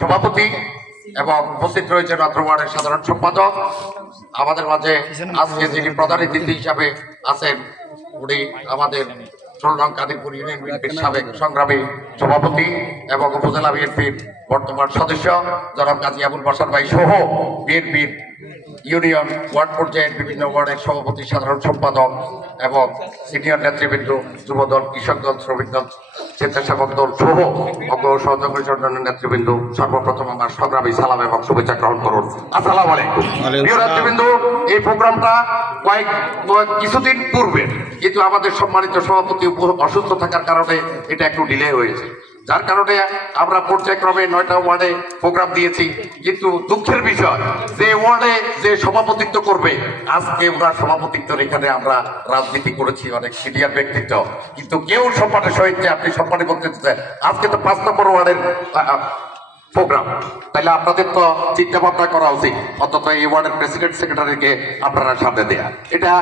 সভাপতি এবং উপস্থিত রয়েছেন অত্র ওয়ার্ডের সাধারণ সম্পাদক। আমাদের মাঝে আজকে যিনি প্রধান অতিথি হিসাবে আছেন উনি আমাদের ১৬ নং কাদিরপুর ইউনিয়ন বিএনপির সাবেক সংগ্রামী সভাপতি এবং উপজেলা বিএনপির বর্তমান সদস্য জনাব কাজী আবুল বাশার ভাই সহ বিএনপির ইউনিয়ন ওয়ার্ড পর্যায়ের বিভিন্ন ওয়ার্ডের সভাপতি, সাধারণ সম্পাদক এবং সিনিয়র নেতৃবৃন্দ, যুবদল, কৃষক দল, শ্রমিক দল, স্বেচ্ছাসেবক দল সহ অঙ্গ সহযোগী সংগঠনের নেতৃবৃন্দ, সর্বপ্রথম আমার সংগ্রামী সালাম এবং শুভেচ্ছা গ্রহণ করুন। আসসালামু আলাইকুম। প্রিয় নেতৃবৃন্দ, এই প্রোগ্রামটা কিছুদিন পূর্বে, কিন্তু আমাদের সম্মানিত সভাপতি অসুস্থ থাকার কারণে এটা একটু ডিলে হয়েছে, যার কারণে আমরা পর্যায়ক্রমে 9টা ওয়ার্ডে প্রোগ্রাম দিয়েছি। কিন্তু দুঃখের বিষয়, যে ওয়ার্ডে যে সভাপতিত্ব করবে, আজকে ওনার সভাপতিত্বের এখানে আমরা রাজনীতি করেছি অনেক সিনিয়র ব্যক্তিত্ব, কিন্তু কেউ সম্মানের সহিত আপনি সম্মানে করতে চান। আজকে তো 5 নম্বর ওয়ার্ডের প্রোগ্রাম, তাহলে আপনাদের তো চিন্তা ভাবনা করা উচিত অন্তত এই ওয়ার্ডের প্রেসিডেন্ট সেক্রেটারিকে আপনারা সামনে দেয়া। এটা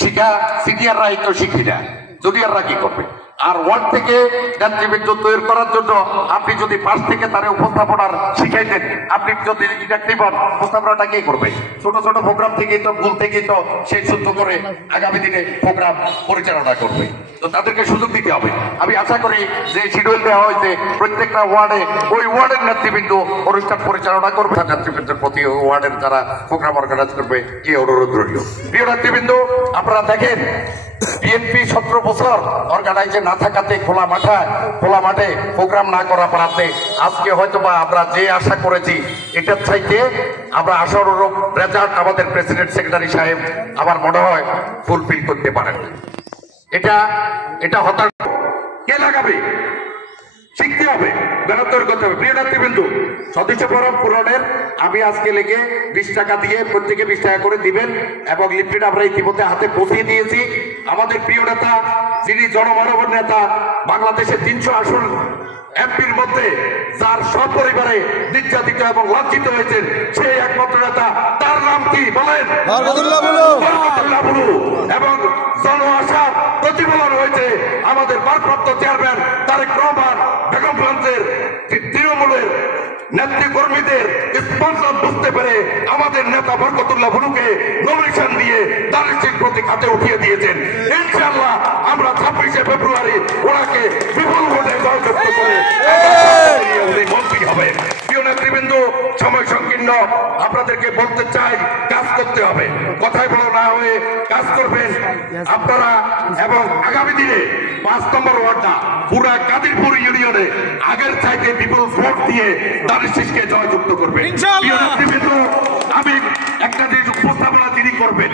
শিখা সিনিয়ররাই তো শিখি না, জুনিয়ররা কি করবে? আর ওয়ার্ড থেকে নেতৃবৃন্দ তৈরি করার জন্য আপনি যদি পাশ থেকে তার উপস্থাপনার শিখাই দেন, আপনি যদি ইনঅ্যাক্টিভ হন, উপস্থাপনাটা কে করবে? ছোট ছোট প্রোগ্রাম থেকেই তো, ভুল থেকেই তো সেই সূত্র করে আগামী দিনে প্রোগ্রাম পরিচালনা করবে। তো তাদেরকে সুযোগ দিতে হবে। আমি আশা করি যে শিডিউল দেওয়া হয়েছে প্রত্যেকটা ওয়ার্ডে ওই ওয়ার্ডের নেতৃবৃন্দ অনুষ্ঠান পরিচালনা করবে। নেতৃবৃন্দের প্রতি ওয়ার্ডের যারা প্রোগ্রাম অর্গানাইজ করবে এই অনুরোধ রইল। প্রিয় নেতৃবৃন্দ, আপনারা দেখেন বিএনপি 17 বছর অর্গানাইজে না থাকাতে খোলা মাঠে প্রোগ্রাম না করা পারাতে আজকে হয়তো বা আমরা যে আশা করেছি এটার চাইতে আমরা আশানুরূপ রেজাল্ট আমাদের প্রেসিডেন্ট সেক্রেটারি সাহেব আমার মনে হয় ফুলফিল করতে পারেন। এটা হতাশ কে লাগাবে? শিখতে হবে, মেহনত করতে হবে। প্রিয় নেতৃবৃন্দ, সদস্য ফরম পূরণের আমি আজকে লেগে 20 টাকা দিয়ে প্রত্যেকে 20 টাকা করে দিবেন এবং লিফলেট আমরা ইতিমধ্যে হাতে পৌঁছিয়ে দিয়েছি। আমাদের প্রিয় নেতা, যিনি জনমানবের নেতা, বাংলাদেশের 300 আসন এমপির মধ্যে যার সপরিবারে নির্যাতিত এবং লাঞ্ছিত হয়েছেন, সেই একমাত্র নেতা, তার নাম কি বলেন? বরকতুল্লাহ বুলু। এবং জন আশার প্রতিফলন হয়েছে আমাদের ভারপ্রাপ্ত চেয়ারম্যান তারেক রহমান, বেগম ব্রাঞ্চের তৃণমূলের নেতৃকর্মীদের স্পন্সর বুঝতে পেরে আমাদের নেতা বরকতুল্লাহ বুলুকে নমিনেশন দিয়ে দারিদ্র্যের প্রতীক হাতে উঠিয়ে দিয়েছেন। ইনশাআল্লাহ আমরা 26শে ফেব্রুয়ারি ওনাকে বিপুল ভোটে জয়যুক্ত করে উনি মন্ত্রী হবে। প্রিয় নেতৃবৃন্দ, সময় সংকীর্ণ, আপনাদেরকে বলতে চাই কাজ করতে হবে, কথাই বলা না হয়ে কাজ করবেন আপনারা। এবং আগামী দিনে 5 নম্বর ওয়ার্ডটা পুরা কাদিরপুর ইউনিয়নে আগের চাইতে বিপুল ভোট দিয়ে দারিদ্র্যকে জয়যুক্ত করবেন। প্রিয় নেতৃবৃন্দ, আমি একটা জিনিস উপস্থাপনা যিনি করবেন,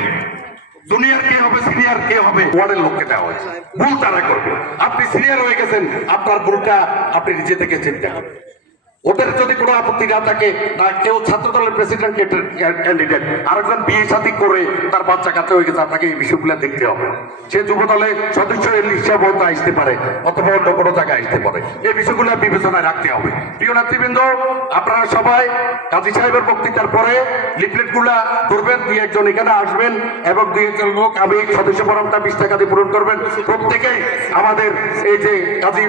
জুনিয়র কে হবে, সিনিয়র কে হবে, ওয়ার্ডের লোককে দেওয়া হয়েছে, ভুল তারা করবে। আপনি সিনিয়র হয়ে গেছেন, আপনার ভুলটা আপনি নিজে থেকে চিন্তা করেন। ওদের যদি কোনো আপত্তি না থাকে, না কেউ ছাত্র দলের প্রেসিডেন্ট ক্যান্ডিডেট আরেকজন বিয়ে শাদী করে তার বাচ্চা কাছে হয়ে গেছে, আপনাকে এই বিষয়গুলো দেখতে হবে। সে যুব দলের সদস্য হিসাবে হয়তো আসতে পারে অথবা অন্য কোনো জায়গায় আসতে পারে, এই বিষয়গুলো বিবেচনায় রাখতে হবে। প্রিয় নেতৃবৃন্দ, আপনারা সবাই কাজী সাহেবের বক্তৃতার পরে লিফলেটগুলা করবেন, 2-1 এখানে আসবেন এবং 2-1 লোক আমি সদস্য ফরমটা 20 টাকা দিয়ে পূরণ করবেন। প্রত্যেকেই আমাদের এই যে কাজী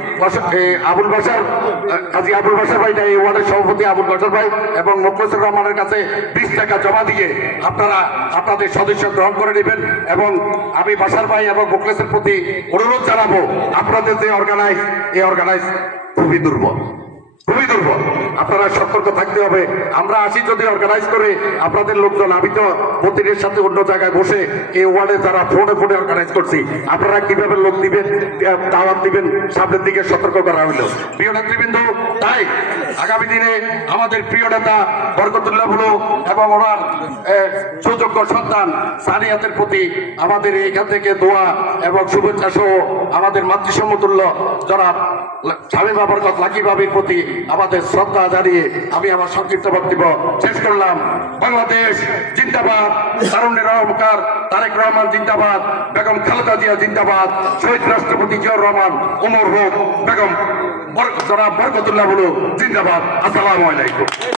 আবুল বাশার ভাই, এই ওয়ার্ডের সভাপতি আবুল বাশার ভাই এবং মোখলেসুর রহমানের কাছে 20 টাকা জমা দিয়ে আপনারা আপনাদের সদস্য গ্রহণ করে নেবেন। এবং আমি বাশার ভাই এবং মোখলেসের প্রতি অনুরোধ জানাবো, আপনাদের যে অর্গানাইজ খুবই দুর্বল। আপনারা সতর্ক থাকতে হবে। আমরা আসি যদি অর্গানাইজ করে আপনাদের লোকজন, আমি তো মতিনের সাথে অন্য জায়গায় বসে এই ওয়ার্ডে যারা ফোনে অর্গানাইজ করছি, আপনারা কিভাবে লোক দিবেন, দাওয়াত দিবেন, সামনের দিকে সতর্ক করা হইল। প্রিয় নেতৃবৃন্দ, তাই আগামী দিনে আমাদের প্রিয় নেতা বরকতুল্লাহ বুলু এবং ওনার সুযোগ্য সন্তান সানিয়াতের প্রতি আমাদের এখান থেকে দোয়া এবং শুভেচ্ছা সহ আমাদের মাতৃসমতুল্য জনাব শামীমা বরকত লাকি বাবির প্রতি আমাদের শ্রদ্ধা জানিয়ে আমি আমার সংক্ষিপ্ত বক্তব্য শেষ করলাম। বাংলাদেশ জিন্দাবাদ, তারুণ্যের অহংকার তারেক রহমান জিন্দাবাদ, বেগম খালেদা জিয়া জিন্দাবাদ, শহীদ রাষ্ট্রপতি জিয়াউর রহমান ওমর হোক, বেগম জনাব বরকতুল্লাহ বুলু জিন্দাবাদ। আসসালামু আলাইকুম।